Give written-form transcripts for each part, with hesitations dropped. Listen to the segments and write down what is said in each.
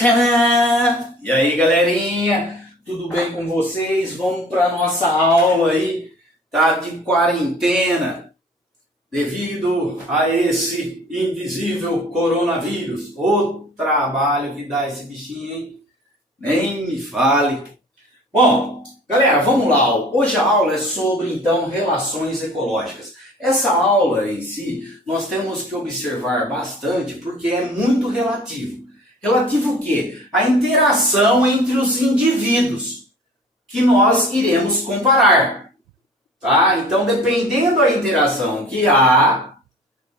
Tcharam! E aí, galerinha, tudo bem com vocês? Vamos para nossa aula aí, tá? De quarentena, devido a esse invisível coronavírus. O trabalho que dá esse bichinho, hein? Nem me fale. Bom, galera, vamos lá. Hoje a aula é sobre, então, relações ecológicas. Essa aula em si, nós temos que observar bastante, porque é muito relativo. Relativo o quê? A interação entre os indivíduos, que nós iremos comparar. Tá? Então, dependendo da interação que há,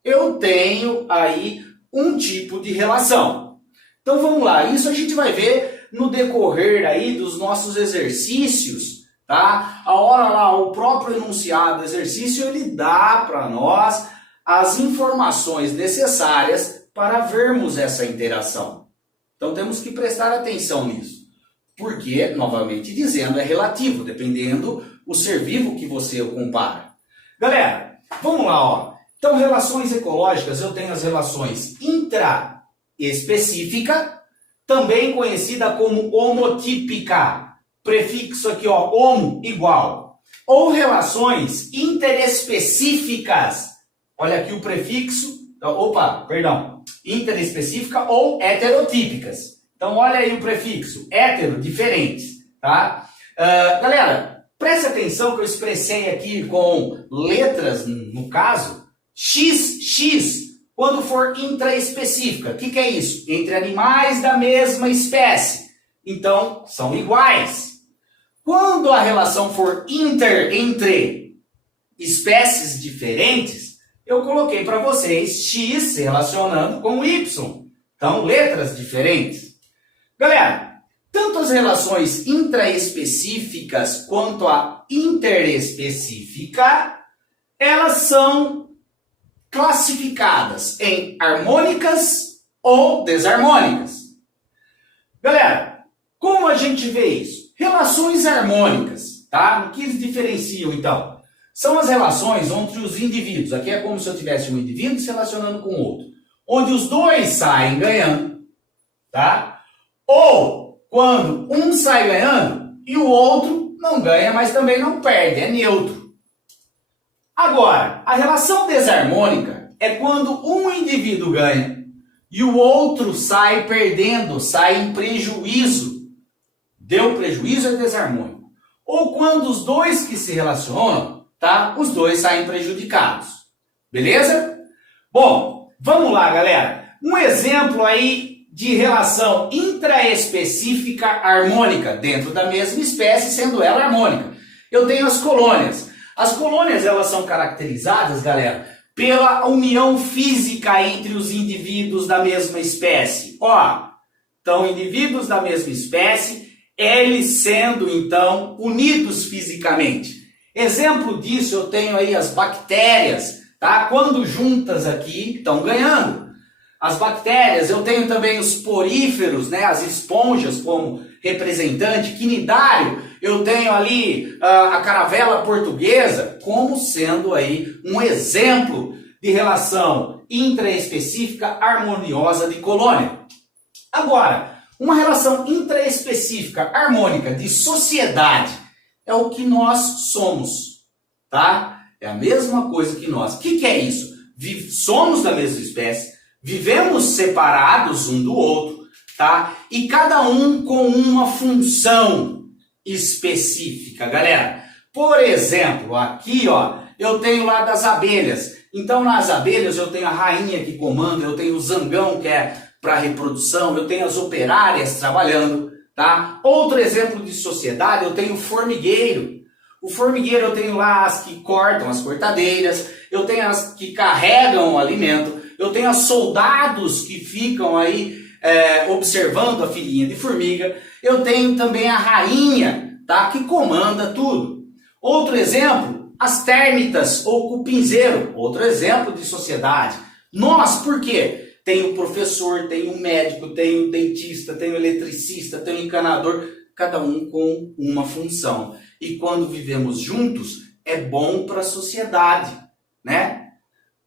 eu tenho aí um tipo de relação. Então, vamos lá. Isso a gente vai ver no decorrer aí dos nossos exercícios. Tá? A hora lá, o próprio enunciado do exercício, ele dá para nós as informações necessárias para vermos essa interação. Então temos que prestar atenção nisso. Porque, novamente dizendo, é relativo, dependendo do ser vivo que você compara. Galera, vamos lá, ó. Então, relações ecológicas, eu tenho as relações intraespecífica, também conhecida como homotípica. Prefixo aqui, ó, homo, igual. Ou relações interespecíficas. Olha aqui o prefixo, interespecífica ou heterotípicas. Então, olha aí o prefixo, hétero, diferentes, tá? Galera, preste atenção que eu expressei aqui com letras, no caso, XX, quando for intraespecífica. O que é isso? Entre animais da mesma espécie. Então, são iguais. Quando a relação for entre espécies diferentes, eu coloquei para vocês X se relacionando com Y. Então, letras diferentes. Galera, tanto as relações intraespecíficas quanto a interespecífica, elas são classificadas em harmônicas ou desarmônicas. Galera, como a gente vê isso? Relações harmônicas, tá? O que eles diferenciam, então? São as relações entre os indivíduos. Aqui é como se eu tivesse um indivíduo se relacionando com o outro. Onde os dois saem ganhando, tá? Ou quando um sai ganhando e o outro não ganha, mas também não perde, é neutro. Agora, a relação desarmônica é quando um indivíduo ganha e o outro sai perdendo, sai em prejuízo. Deu prejuízo é desarmônico. Ou quando os dois que se relacionam, tá? Os dois saem prejudicados. Beleza? Bom, vamos lá, galera. Um exemplo aí de relação intraespecífica harmônica dentro da mesma espécie, sendo ela harmônica. Eu tenho as colônias. As colônias, elas são caracterizadas, galera, pela união física entre os indivíduos da mesma espécie. Ó, então, indivíduos da mesma espécie, eles sendo, então, unidos fisicamente. Exemplo disso, eu tenho aí as bactérias, tá? Quando juntas aqui, estão ganhando. As bactérias, eu tenho também os poríferos, né? As esponjas como representante, quinidário, eu tenho ali a caravela portuguesa como sendo aí um exemplo de relação intraespecífica harmoniosa de colônia. Agora, uma relação intraespecífica harmônica de sociedade é o que nós somos, tá? É a mesma coisa que nós. O que é isso? Somos da mesma espécie, vivemos separados um do outro, tá? E cada um com uma função específica, galera. Por exemplo, aqui, ó, eu tenho lá das abelhas. Então, nas abelhas eu tenho a rainha que comanda, eu tenho o zangão que é para reprodução, eu tenho as operárias trabalhando, tá? Outro exemplo de sociedade, eu tenho o formigueiro. O formigueiro eu tenho lá as que cortam as cortadeiras, eu tenho as que carregam o alimento, eu tenho os soldados que ficam aí observando a filhinha de formiga, eu tenho também a rainha, tá? Que comanda tudo. Outro exemplo, as térmitas ou cupinzeiro, outro exemplo de sociedade. Nós, por quê? Tem o professor, tem o médico, tem o dentista, tem o eletricista, tem o encanador, cada um com uma função. E quando vivemos juntos, é bom para a sociedade, né?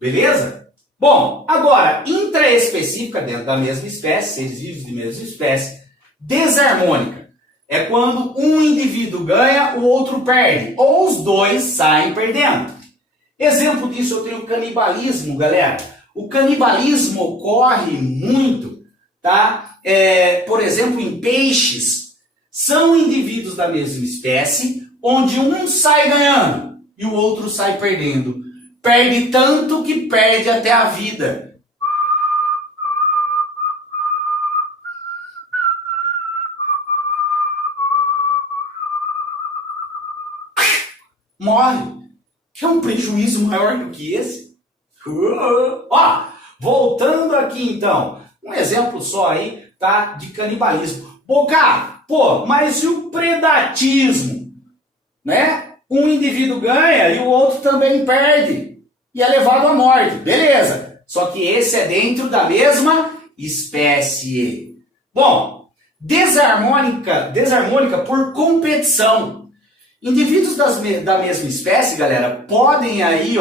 Beleza? Bom, agora, intraespecífica, dentro da mesma espécie, seres vivos de mesma espécie, desarmônica. É quando um indivíduo ganha, o outro perde, ou os dois saem perdendo. Exemplo disso, eu tenho o canibalismo, galera. O canibalismo ocorre muito, tá? Por exemplo, em peixes. São indivíduos da mesma espécie, onde um sai ganhando e o outro sai perdendo. Perde tanto que perde até a vida. Morre. É um prejuízo maior do que esse. Ó, voltando aqui então. Um exemplo só aí, tá? De canibalismo. Pô, mas e o predatismo? Né? Um indivíduo ganha e o outro também perde. E é levado à morte. Beleza. Só que esse é dentro da mesma espécie. Bom, desarmônica por competição. Indivíduos da mesma espécie, galera, podem aí,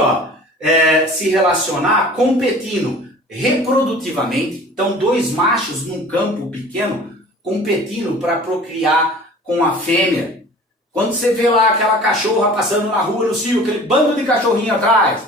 se relacionar competindo reprodutivamente. Então, dois machos num campo pequeno competindo para procriar com a fêmea. Quando você vê lá aquela cachorra passando na rua, no cio, aquele bando de cachorrinho atrás.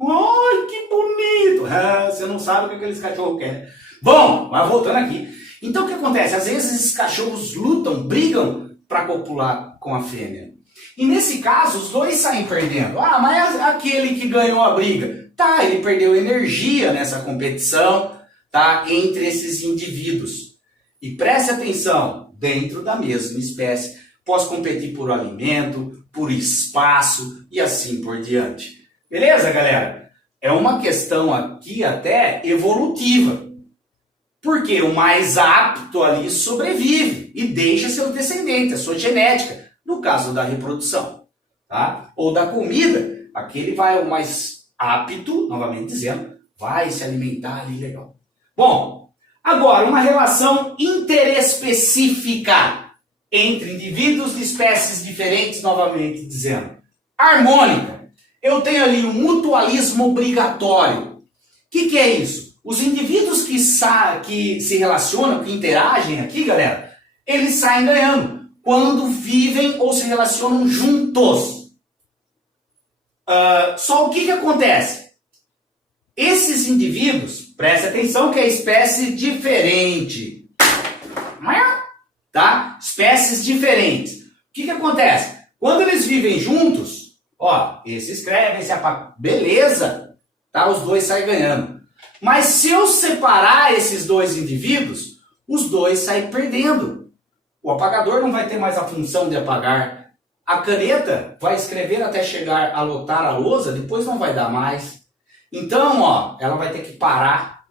Ai, que bonito! Você não sabe o que aqueles cachorros querem. Bom, mas voltando aqui. Então, o que acontece? Às vezes esses cachorros lutam, brigam para copular com a fêmea. E nesse caso, os dois saem perdendo. Ah, mas aquele que ganhou a briga. Tá, ele perdeu energia nessa competição, tá? Entre esses indivíduos. E preste atenção, dentro da mesma espécie, posso competir por alimento, por espaço e assim por diante. Beleza, galera? É uma questão aqui até evolutiva. Porque o mais apto ali sobrevive e deixa seus descendentes, a sua genética, no caso da reprodução. Tá? Ou da comida, aquele vai o mais apto, novamente dizendo, vai se alimentar ali legal. Bom, agora uma relação interespecífica entre indivíduos de espécies diferentes, novamente dizendo, harmônica. Eu tenho ali um mutualismo obrigatório. O que é isso? Os indivíduos que se relacionam, que interagem aqui, galera, eles saem ganhando quando vivem ou se relacionam juntos. Só o que acontece? Esses indivíduos, preste atenção que é espécie diferente. Tá? Espécies diferentes. O que acontece? Quando eles vivem juntos, esse escreve, esse apaga. Beleza, tá? Os dois saem ganhando. Mas se eu separar esses dois indivíduos, os dois saem perdendo. O apagador não vai ter mais a função de apagar. A caneta vai escrever até chegar a lotar a lousa, depois não vai dar mais. Então, ela vai ter que parar.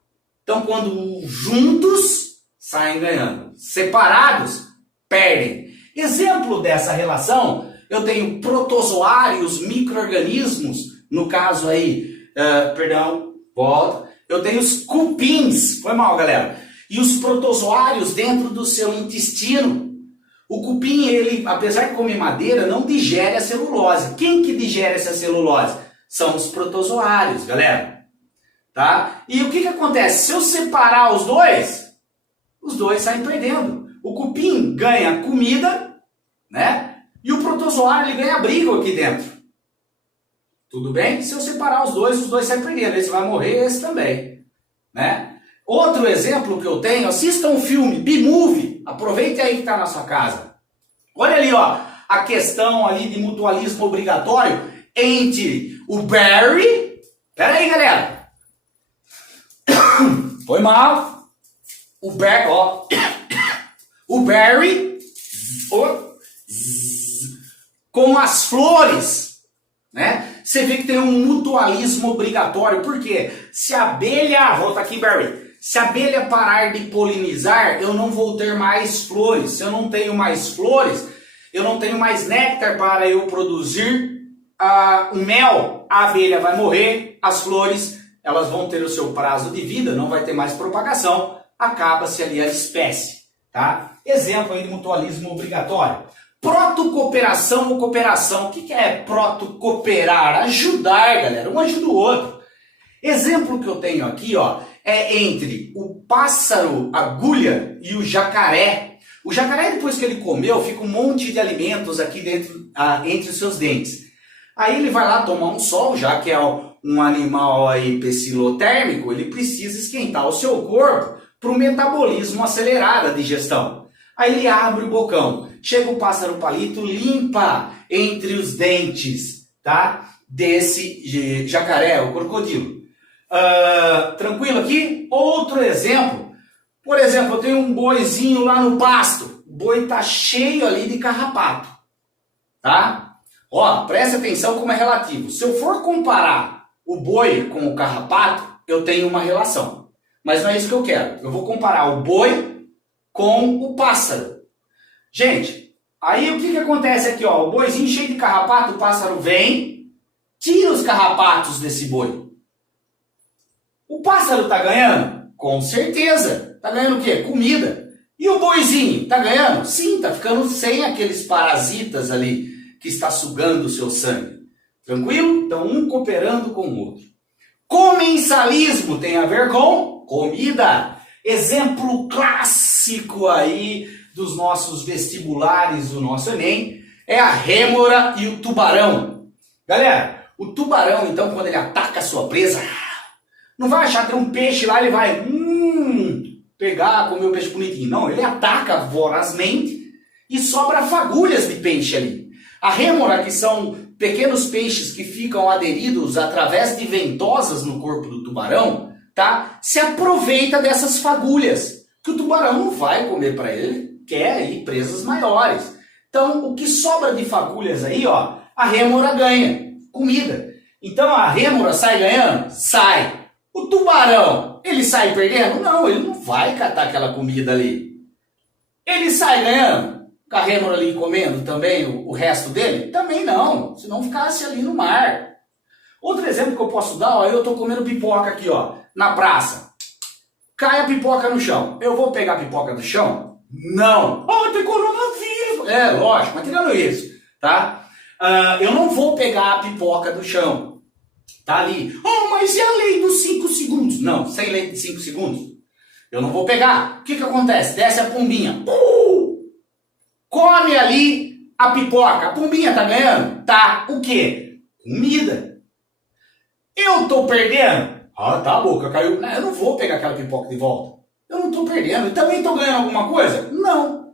Então, quando juntos, saem ganhando. Separados, perdem. Exemplo dessa relação, eu tenho protozoários, micro-organismos, no caso aí, volta. Eu tenho os cupins, foi mal, galera, e os protozoários dentro do seu intestino. O cupim, ele, apesar de comer madeira, não digere a celulose. Quem que digere essa celulose? São os protozoários, galera. Tá? E o que acontece? Se eu separar os dois saem perdendo. O cupim ganha comida, né? E o protozoário ele ganha abrigo aqui dentro. Tudo bem? Se eu separar os dois saem perdendo. Esse vai morrer, esse também. Né? Outro exemplo que eu tenho, assista um filme, B-Movie. Aproveite aí que está na sua casa. Olha ali, a questão ali de mutualismo obrigatório entre o Barry... Pera aí, galera. Foi mal. O Barry, o Barry com as flores, né? Você vê que tem um mutualismo obrigatório. Por quê? Se a abelha... Volta aqui, Barry. Se a abelha parar de polinizar, eu não vou ter mais flores. Se eu não tenho mais flores, eu não tenho mais néctar para eu produzir o mel. A abelha vai morrer, as flores elas vão ter o seu prazo de vida, não vai ter mais propagação, acaba-se ali a espécie. Tá? Exemplo aí de mutualismo obrigatório. Protocooperação ou cooperação. O que é protocooperar? Ajudar, galera. Um ajuda o outro. Exemplo que eu tenho aqui, ó, é entre o pássaro agulha e o jacaré. O jacaré, depois que ele comeu, fica um monte de alimentos aqui dentro, entre os seus dentes. Aí ele vai lá tomar um sol, já que é um animal aí pecilotérmico, ele precisa esquentar o seu corpo para o metabolismo acelerar a digestão. Aí ele abre o bocão, chega o pássaro palito, limpa entre os dentes, tá? Desse jacaré, o crocodilo. Tranquilo aqui? Outro exemplo. Por exemplo, eu tenho um boizinho lá no pasto. O boi tá cheio ali de carrapato, tá? Ó, preste atenção como é relativo. Se eu for comparar o boi com o carrapato, eu tenho uma relação. Mas não é isso que eu quero. Eu vou comparar o boi com o pássaro. Gente, aí o que acontece aqui, ó? O boizinho cheio de carrapato, o pássaro vem, tira os carrapatos desse boi. O pássaro tá ganhando? Com certeza. Tá ganhando o quê? Comida. E o boizinho, tá ganhando? Sim, tá ficando sem aqueles parasitas ali que está sugando o seu sangue. Tranquilo? Então, um cooperando com o outro. Comensalismo tem a ver com comida. Exemplo clássico aí dos nossos vestibulares, do nosso Enem, é a rêmora e o tubarão. Galera, o tubarão, então, quando ele ataca a sua presa, não vai achar que tem um peixe lá, ele vai pegar, comer o peixe bonitinho. Não, ele ataca vorazmente e sobra fagulhas de peixe ali. A rêmora, que são pequenos peixes que ficam aderidos através de ventosas no corpo do tubarão, tá? Se aproveita dessas fagulhas, que o tubarão não vai comer para ele, quer aí presas maiores. Então, o que sobra de fagulhas aí, ó, a rêmora ganha comida. Então, a rêmora sai ganhando? Sai. O tubarão, ele sai perdendo? Não, ele não vai catar aquela comida ali. Ele sai ganhando? Com a rêmora ali comendo também o resto dele? Também não, se não ficasse ali no mar. Outro exemplo que eu posso dar, ó, eu tô comendo pipoca aqui, ó, na praça. Cai a pipoca no chão. Eu vou pegar a pipoca do chão? Não. Tem coronavírus. É, lógico, mas tirando isso, tá? Eu não vou pegar a pipoca do chão. Tá ali. Mas e a lei dos 5 segundos? Não, sem lei de 5 segundos. Eu não vou pegar. O que acontece? Desce a pombinha. Come ali a pipoca. A pombinha tá ganhando? Tá. O quê? Comida. Eu tô perdendo? Tá, a boca caiu. Eu não vou pegar aquela pipoca de volta. Eu não tô perdendo. E também tô ganhando alguma coisa? Não.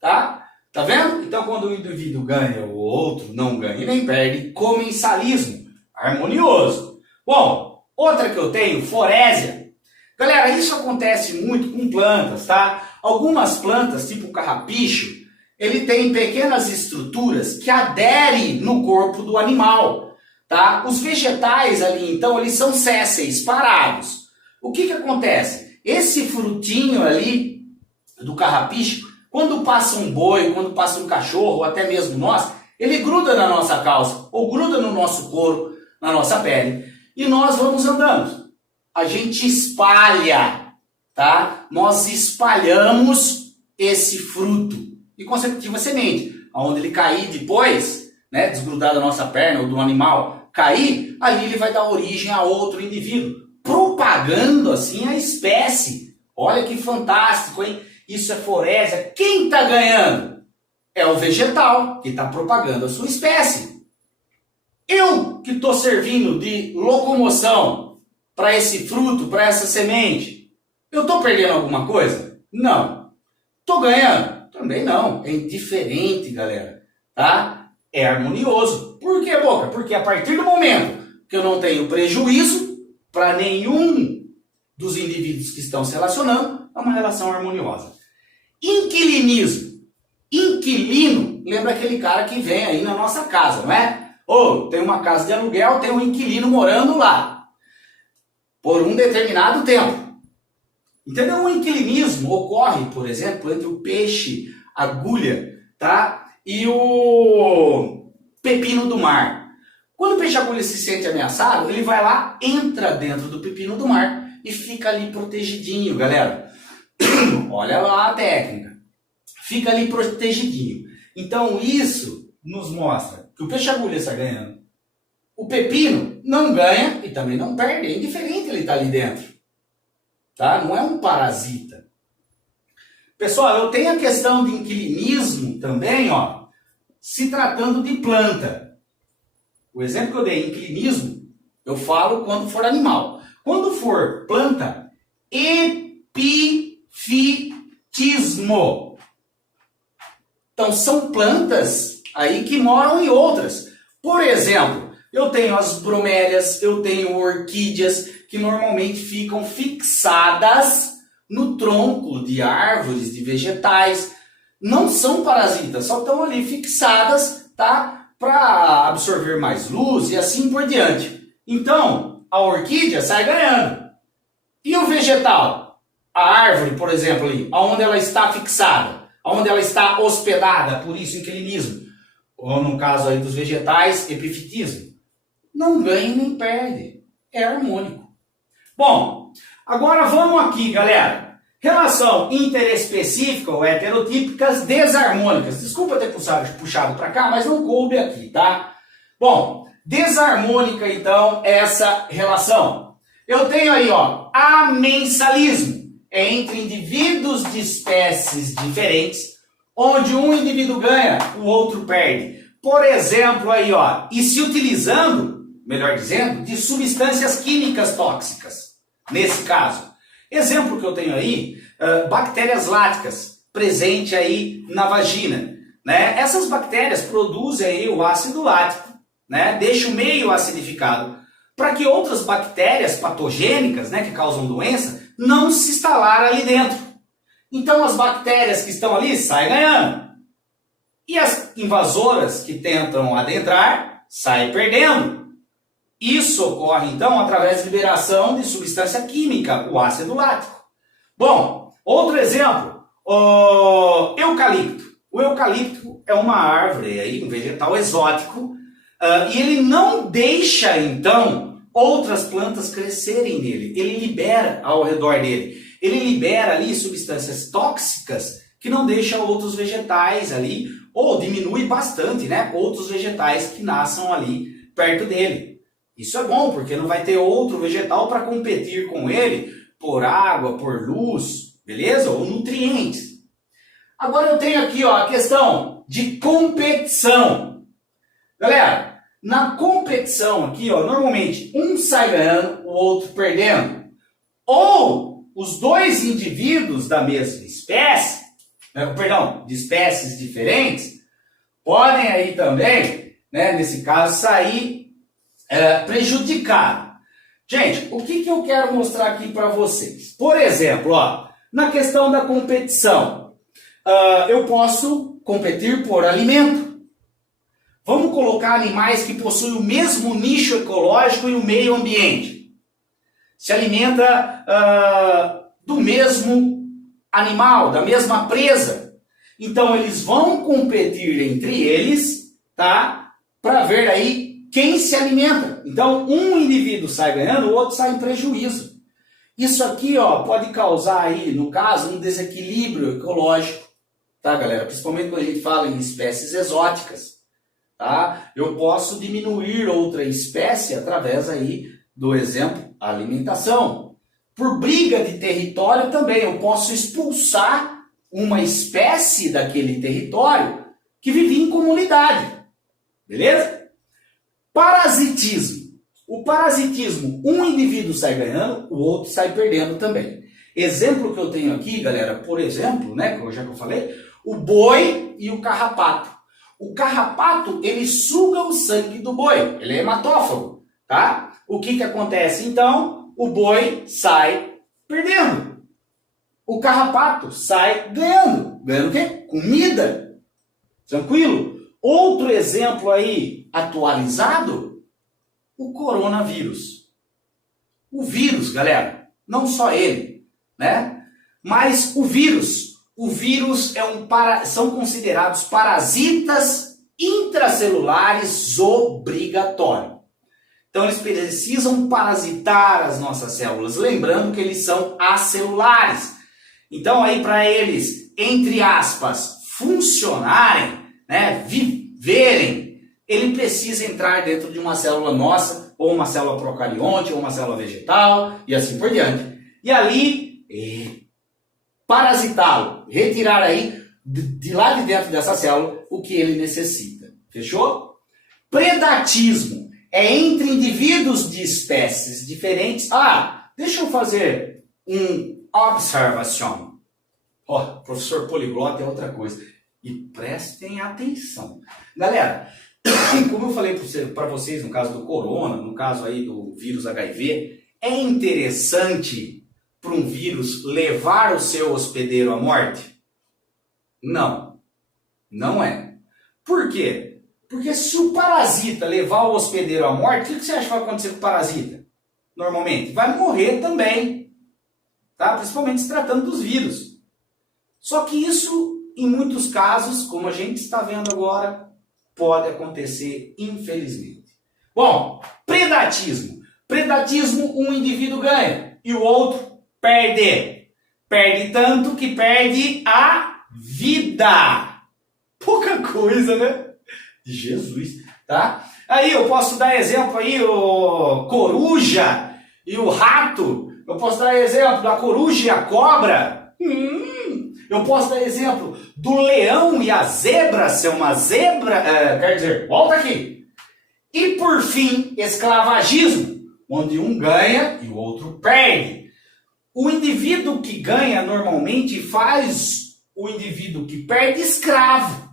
Tá? Tá vendo? Então, quando o indivíduo ganha, o outro não ganha e nem perde, comensalismo. Harmonioso. Bom, outra que eu tenho, forésia. Galera, isso acontece muito com plantas, tá? Algumas plantas, tipo o carrapicho, ele tem pequenas estruturas que aderem no corpo do animal, tá? Os vegetais ali, então, eles são sésseis, parados. O que acontece? Esse frutinho ali do carrapicho, quando passa um boi, quando passa um cachorro, ou até mesmo nós, ele gruda na nossa calça, ou gruda no nosso couro, na nossa pele, e nós vamos andando. A gente espalha, tá? Nós espalhamos esse fruto e consecutiva semente. Aonde ele cair depois, né, desgrudar da nossa perna ou do animal, cair, ali ele vai dar origem a outro indivíduo, propagando assim a espécie. Olha que fantástico, hein? Isso é forésia. Quem está ganhando? É o vegetal, que está propagando a sua espécie. Eu que estou servindo de locomoção para esse fruto, para essa semente, eu estou perdendo alguma coisa? Não. Estou ganhando? Também não. É indiferente, galera. Tá? É harmonioso. Por que, Boca? Porque a partir do momento que eu não tenho prejuízo para nenhum dos indivíduos que estão se relacionando, é uma relação harmoniosa. Inquilinismo. Inquilino, lembra aquele cara que vem aí na nossa casa, não é? Tem uma casa de aluguel, tem um inquilino morando lá por um determinado tempo. Entendeu? O inquilinismo ocorre, por exemplo, entre o peixe agulha, tá? E o pepino do mar. Quando o peixe agulha se sente ameaçado, ele vai lá, entra dentro do pepino do mar e fica ali protegidinho, galera. Olha lá a técnica. Fica ali protegidinho. Então isso nos mostra que o peixe agulha está ganhando, O pepino não ganha e também não perde, é indiferente ele estar ali dentro. Tá? Não é um parasita. Pessoal, eu tenho a questão de inquilinismo também, ó, se tratando de planta. O exemplo que eu dei, inquilinismo, eu falo quando for animal. Quando for planta, epifitismo. Então, são plantas aí que moram em outras. Por exemplo, eu tenho as bromélias, eu tenho orquídeas, que normalmente ficam fixadas no tronco de árvores, de vegetais. Não são parasitas, só estão ali fixadas, tá? Para absorver mais luz e assim por diante. Então, a orquídea sai ganhando. E o vegetal? A árvore, por exemplo, ali, onde ela está fixada, onde ela está hospedada, por isso inquilinismo. Ou no caso aí dos vegetais, epifitismo. Não ganha nem perde. É harmônico. Bom, agora vamos aqui, galera. Relação interespecífica ou heterotípicas desarmônicas. Desculpa ter puxado para cá, mas não coube aqui, tá? Bom, desarmônica, então, essa relação. Eu tenho aí, ó, amensalismo. É entre indivíduos de espécies diferentes, onde um indivíduo ganha, o outro perde. Por exemplo, aí, ó, e se utilizando, melhor dizendo, de substâncias químicas tóxicas. Nesse caso, exemplo que eu tenho aí, bactérias láticas, presente aí na vagina. Né? Essas bactérias produzem aí o ácido lático, né? Deixa o meio acidificado, para que outras bactérias patogênicas, né, que causam doença, não se instalarem ali dentro. Então as bactérias que estão ali saem ganhando. E as invasoras que tentam adentrar, saem perdendo. Isso ocorre, então, através de liberação de substância química, o ácido lático. Bom, outro exemplo, o eucalipto. O eucalipto é uma árvore, aí, um vegetal exótico, e ele não deixa, então, outras plantas crescerem nele. Ele libera ao redor dele. Ele libera ali substâncias tóxicas que não deixam outros vegetais ali, ou diminui bastante, né, outros vegetais que nasçam ali perto dele. Isso é bom, porque não vai ter outro vegetal para competir com ele por água, por luz, beleza? Ou nutrientes. Agora eu tenho aqui, ó, a questão de competição. Galera, na competição aqui, ó, normalmente um sai ganhando, o outro perdendo. Ou os dois indivíduos da mesma espécie, de espécies diferentes, podem aí também, né, nesse caso, sair prejudicado. Gente, o que eu quero mostrar aqui para vocês? Por exemplo, ó, na questão da competição, eu posso competir por alimento. Vamos colocar animais que possuem o mesmo nicho ecológico e o meio ambiente. Se alimenta do mesmo animal, da mesma presa. Então eles vão competir entre eles, tá? Para ver aí quem se alimenta. Então, um indivíduo sai ganhando, o outro sai em prejuízo. Isso aqui, ó, pode causar aí, no caso, um desequilíbrio ecológico, tá, galera? Principalmente quando a gente fala em espécies exóticas, tá? Eu posso diminuir outra espécie através aí do exemplo, a alimentação. Por briga de território também, eu posso expulsar uma espécie daquele território que vivia em comunidade. Beleza? Parasitismo. O parasitismo, um indivíduo sai ganhando, o outro sai perdendo também. Exemplo que eu tenho aqui, galera, por exemplo, né, já que eu falei, o boi e o carrapato. O carrapato, ele suga o sangue do boi, ele é hematófago, tá? O que acontece então? O boi sai perdendo. O carrapato sai ganhando. Ganhando o quê? Comida. Tranquilo? Outro exemplo aí, atualizado, o coronavírus. O vírus, galera, não só ele, né? Mas o vírus são considerados parasitas intracelulares obrigatórios. Então eles precisam parasitar as nossas células, lembrando que eles são acelulares. Então aí para eles, entre aspas, funcionarem, né, viverem, ele precisa entrar dentro de uma célula nossa, ou uma célula procarionte, ou uma célula vegetal, e assim por diante. E ali, parasitá-lo, retirar aí, de lá de dentro dessa célula, o que ele necessita. Fechou? Predatismo é entre indivíduos de espécies diferentes. Deixa eu fazer observação. Professor poliglota é outra coisa. E prestem atenção. Galera, como eu falei para vocês no caso do corona, no caso aí do vírus HIV, é interessante para um vírus levar o seu hospedeiro à morte? Não. Não é. Por quê? Porque se o parasita levar o hospedeiro à morte, o que você acha que vai acontecer com o parasita? Normalmente, vai morrer também. Tá? Principalmente se tratando dos vírus. Só que isso, em muitos casos, como a gente está vendo agora, pode acontecer, infelizmente. Bom, predatismo. Predatismo, um indivíduo ganha e o outro perde. Perde tanto que perde a vida. Pouca coisa, né? Jesus, tá? Aí eu posso dar exemplo aí, o coruja e o rato. Eu posso dar exemplo da coruja e a cobra. Eu posso dar exemplo do leão e a zebra, ser uma zebra, quer dizer, volta aqui. E por fim, esclavagismo, onde um ganha e o outro perde. O indivíduo que ganha normalmente faz o indivíduo que perde escravo.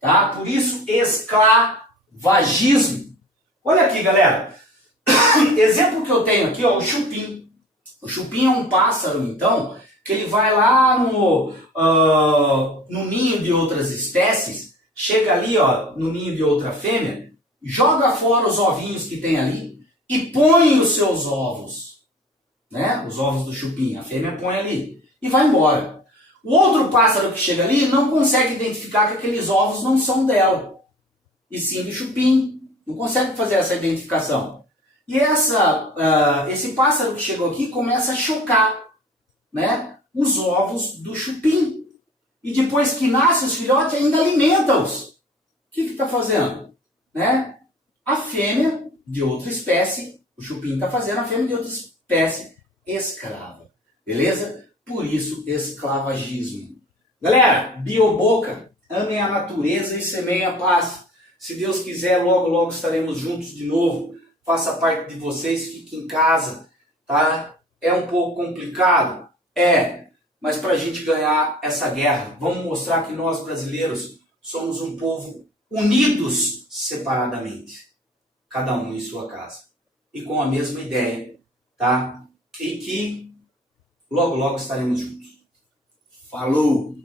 Tá? Por isso, esclavagismo. Olha aqui, galera. Exemplo que eu tenho aqui, ó, o chupim. O chupim é um pássaro, então, que ele vai lá no ninho de outras espécies, chega ali, ó, no ninho de outra fêmea, joga fora os ovinhos que tem ali e põe os seus ovos, né? Os ovos do chupim, a fêmea põe ali e vai embora. O outro pássaro que chega ali não consegue identificar que aqueles ovos não são dela, e sim do chupim. Não consegue fazer essa identificação. E esse pássaro que chegou aqui começa a chocar, né, os ovos do chupim. E depois que nasce os filhotes, ainda alimenta-os. O que está fazendo? Né? A fêmea de outra espécie, o chupim está fazendo a fêmea de outra espécie escrava. Beleza? Por isso, esclavagismo. Galera, bioboca, amem a natureza e semeiem a paz. Se Deus quiser, logo, logo estaremos juntos de novo. Faça parte de vocês, fique em casa, tá? É um pouco complicado? Mas para a gente ganhar essa guerra, vamos mostrar que nós brasileiros somos um povo unidos separadamente. Cada um em sua casa. E com a mesma ideia, tá? E que logo, logo estaremos juntos. Falou!